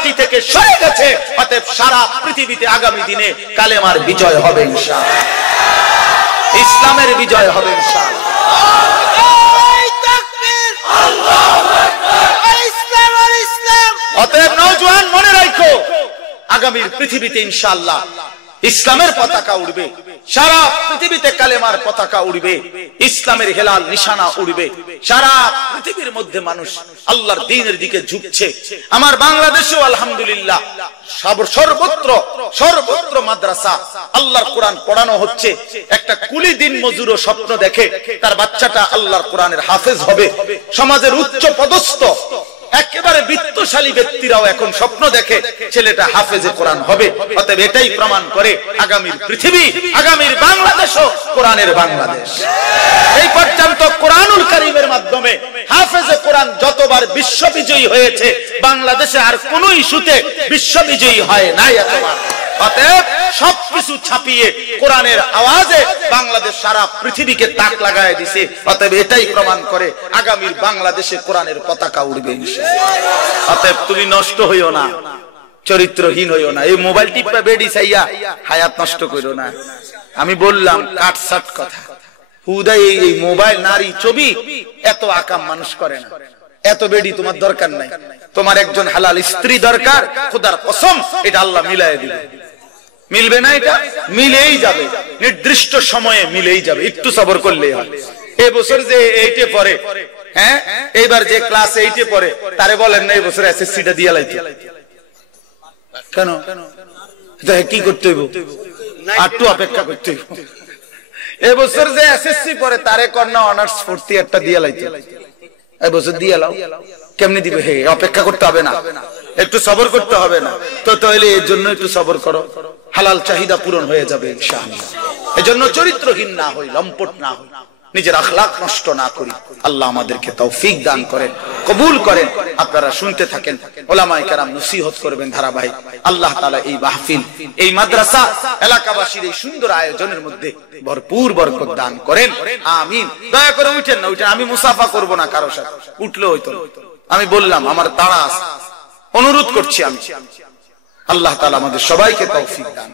মাটি থেকে সরে গেছে। অতএব সারা পৃথিবীতে আগামী দিনে কালেমার বিজয় হবে ইনশাআল্লাহ, ইসলামের বিজয় হবে ইনশাআল্লাহ। অতএব নওজোয়ান মনে রাখো, আগামীর পৃথিবীতে ইনশাআল্লাহ ইসলামের পতাকা উড়বে, সারা পৃথিবীতে কালেমার পতাকা উড়বে, ইসলামের হেলাল নিশানা উড়বে। সারা পৃথিবীর মধ্যে মানুষ আল্লাহর দ্বীনের দিকে ঝুঁকছে। আমার বাংলাদেশেও আলহামদুলিল্লাহ সর্বত্র মাদ্রাসা, আল্লাহর কোরআন পড়ানো হচ্ছে। একটা কুলি দিন মজুরও স্বপ্ন দেখে তার বাচ্চাটা আল্লাহর কোরআনের হাফেজ হবে। সমাজের উচ্চ পদস্থ একেবারে বিত্তশালী ব্যক্তিরাও এখন স্বপ্ন দেখে ছেলেটা হাফেজে কোরআন হবে। অতএব এটাই প্রমাণ করে আগামীর পৃথিবী, আগামীর বাংলাদেশও কোরআনের বাংলাদেশ। এই পর্যন্ত কোরআনুল কারীমের মাধ্যমে হাফেজে কোরআন যতবার বিশ্ববিজয়ী হয়েছে, বাংলাদেশে আর কোন ইস্যুতে বিশ্ববিজয়ী হয় নাই এতবার। অতএব সবকিছু ছাপিয়ে কোরআনের আওয়াজে বাংলাদেশ সারা পৃথিবীকে তাক লাগায় দিছে। অতএব এটাই প্রমাণ করে আগামীর বাংলাদেশে কোরআনের পতাকা উড়বে ইনশাআল্লাহ। অতএব তুমি নষ্ট হইও না, চরিত্রহীন হইও না, এই মোবাইল টিপা বেডি চাইয়া হায়াত নষ্ট কইরো না। আমি বললাম কাটসাট কথা, হুদাই এই মোবাইল নারী ছবি এত আকাম মানুষ করে না। এত বেডি তোমার দরকার নাই, তোমার একজন হালাল স্ত্রী দরকার। খোদার কসম এটা আল্লাহ মিলাই দিবে। মিলবে না, এটা মিলেই যাবে, নির্দিষ্ট সময়ে মিলেই যাবে, একটু সবর করলেই হয়। এই বছর যে 8 পড়ে, হ্যাঁ এইবার যে ক্লাস 8 পড়ে তারে বলেন না এই বছর এসএসসিটা দিয়ে লাইতে, কেন কি করতে হইব? একটু অপেক্ষা করতে হইব। এই বছর যে এসএসসি পড়ে তারে কন্যা অনার্স 4th ইয়ারটা দিয়ে লাইতে, এই বছর দিয়ে লাও। কেমনি দিবে? হে অপেক্ষা করতে হবে না, একটু সবর করতে হবে না? তো তাহলে এর জন্য একটু সবর করো, হালাল চাহিদা পূরণ হয়ে যাবে ইনশাআল্লাহ। এজন্য চরিত্রহীন না হই, লম্পট না হই, নিজের আখলাক নষ্ট না করি। আল্লাহ আমাদেরকে তৌফিক দান করেন, কবুল করেন। আপনারা শুনতে থাকেন, উলামায়ে কেরাম নসিহত করবেন ধারাবাহিক। আল্লাহ তাআলা এই মাহফিল, এই মাদ্রাসা, এলাকাবাসীর এই সুন্দর আয়োজনের মধ্যে ভরপুর বরকত দান করেন, আমিন। দয়া করে উঠেন না, উঠেন। আমি মুসাফা করব না কারো সাথে, উঠলে হইতো। আমি বললাম আমার তাড়া আছে, অনুরোধ করছি আমি। আল্লাহ তাআলা আমাদের সবাইকে তৌফিক দান